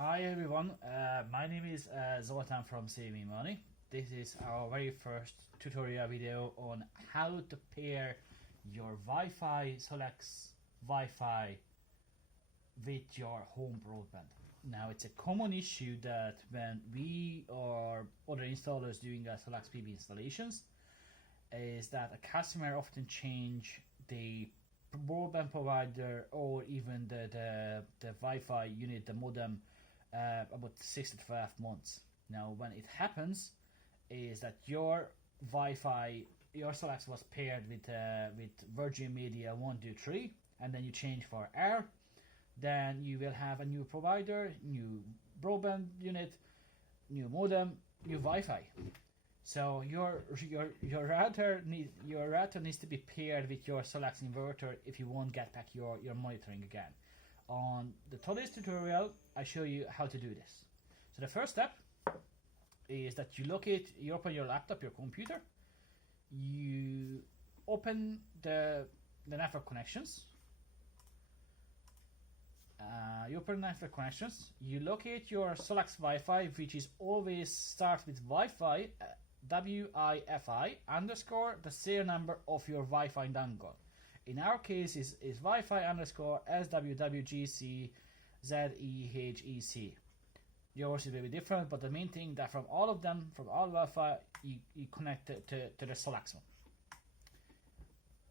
Hi everyone, my name is Zoltan from Saving Money. This is our very first tutorial video on how to pair your Wi-Fi, Solax Wi-Fi with your home broadband. Now it's a common issue that when we or other installers doing Solax PB installations is that a customer often change the broadband provider or even the Wi-Fi unit, the modem, about 6 to 12 months. Now when it happens is that your Wi-Fi, your Solax was paired with Virgin Media 123 and then you change for air, then you will have a new provider, new broadband unit, new modem, new Wi-Fi. So your router needs to be paired with your Solax inverter if you won't get back your monitoring again. On today's tutorial, I show you how to do this. So the first step is that you open your laptop, your computer, you open the network connections. You locate your Solax Wi-Fi, which is always starts with Wi-Fi, WIFI underscore the serial number of your Wi-Fi dongle. In our case is Wi-Fi underscore SWWGC ZEHEC. Yours is maybe different, but the main thing that from all of them, from all Wi-Fi, you connect to the Solax one.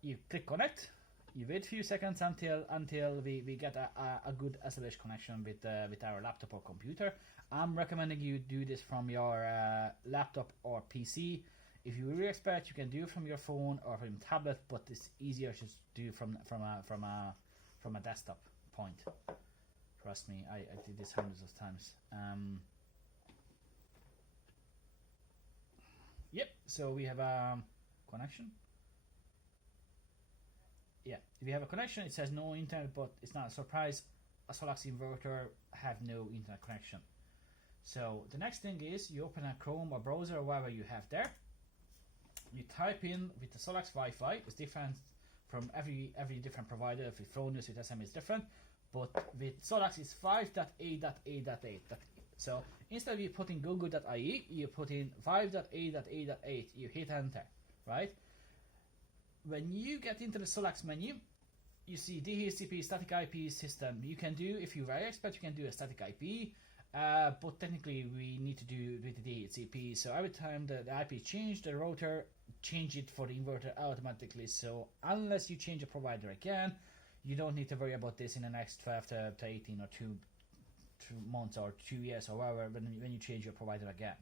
You click connect. You wait a few seconds until we get a good SLH connection with our laptop or computer. I'm recommending you do this from your laptop or PC. If you really expect, you can do it from your phone or from tablet, but it's easier to do from a desktop point. Trust me, I did this hundreds of times. Yep. So we have a connection. Yeah, if you have a connection, it says no internet, but it's not a surprise. A Solax inverter have no internet connection. So the next thing is you open a Chrome or browser or whatever you have there. You type in with the Solax Wi-Fi. It's different from every different provider. If with Fronius, with SM, it's different. But with Solax, it's 5.8.8.8. So instead of you putting google.ie, you put in 5.8.8.8. You hit enter, right? When you get into the Solax menu, you see DHCP static IP system. You can do, if you very expert, you can do a static IP. But technically we need to do with the DHCP, so every time the IP change, the router change it for the inverter automatically. So unless you change a provider again, you don't need to worry about this in the next 12 to 18 or 2 months or 2 years or whatever when you change your provider again.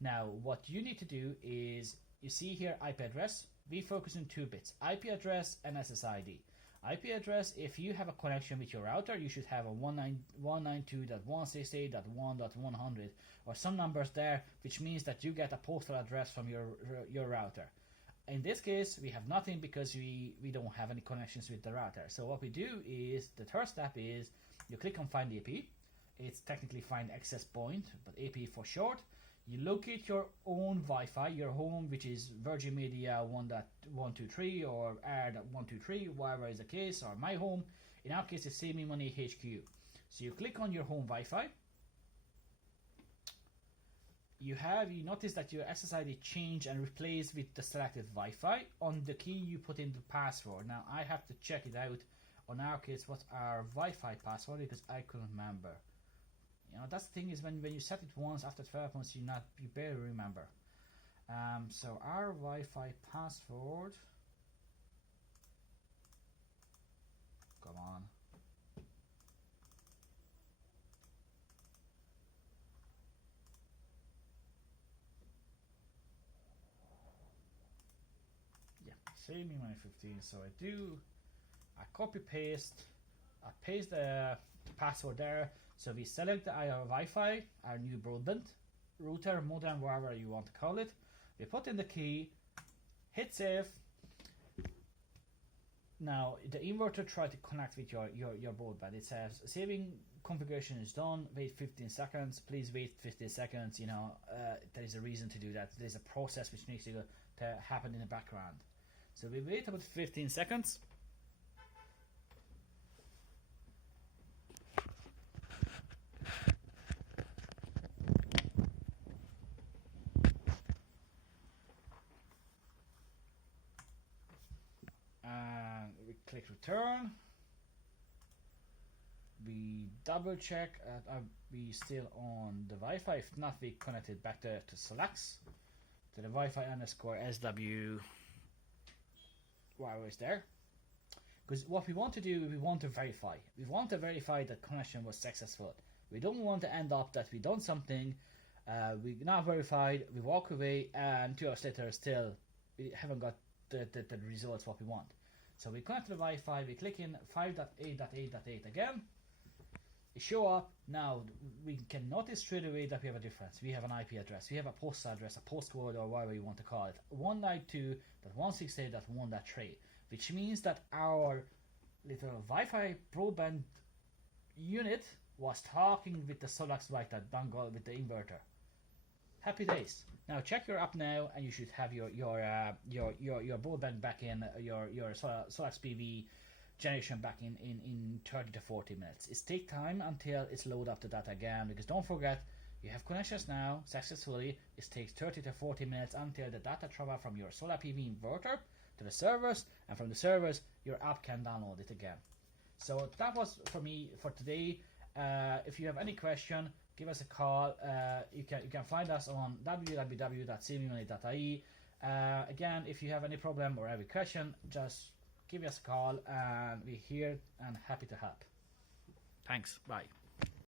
Now what you need to do is, you see here IP address, we focus on 2 bits, IP address and SSID. IP address, if you have a connection with your router, you should have a 192.168.1.100 or some numbers there, which means that you get a postal address from your router. In this case, we have nothing because we don't have any connections with the router. So what we do is, the third step is, you click on find IP. It's technically find access point, but AP for short. You locate your own Wi-Fi, your home, which is Virgin Media 1.123 or Air.123, whatever is the case, or my home. In our case, it's Saving Money HQ. So you click on your home Wi-Fi. You notice that your SSID changed and replaced with the selected Wi-Fi. On the key, you put in the password. Now I have to check it out. On our case, what's our Wi-Fi password, because I couldn't remember. You know, that's the thing, is when you set it once, after 12 months, you barely remember. So our Wi-Fi password, come on. Yeah, save me my 15. So I copy paste, I paste the password there. So we select our Wi-Fi, our new broadband router, modem, whatever you want to call it. We put in the key, hit save. Now the inverter try to connect with your broadband. It says saving configuration is done. Wait 15 seconds. Please wait 15 seconds. You know, there is a reason to do that. There's a process which needs to happen in the background. So we wait about 15 seconds. click return. We double check are we still on the Wi-Fi. If not, we connect it back to Solax, to the Wi-Fi underscore SW wire is there. Because what we want to do, we want to verify. We want to verify that connection was successful. We don't want to end up that we done something, we not verified, we walk away, and 2 hours later still we haven't got the results what we want. So we connect to the Wi-Fi, we click in 5.8.8.8 again. It show up. Now we can notice straight away that we have a difference. We have an IP address, we have a post address, a postcode, or whatever you want to call it, 192.168.1.3, which means that our little Wi-Fi broadband unit was talking with the Solax Router dongle with the inverter. Happy days. Now check your app now, and you should have your broadband back in, your Solax PV generation back in 30 to 40 minutes. It takes time until it's load up the data again, because don't forget, you have connections now successfully. It takes 30 to 40 minutes until the data travel from your solar PV inverter to the servers, and from the servers your app can download it again. So that was for me for today. If you have any question, give us a call. You can find us on www.cvmoney.ie. Again, if you have any problem or any question, just give us a call, and we're here and happy to help. Thanks. Bye.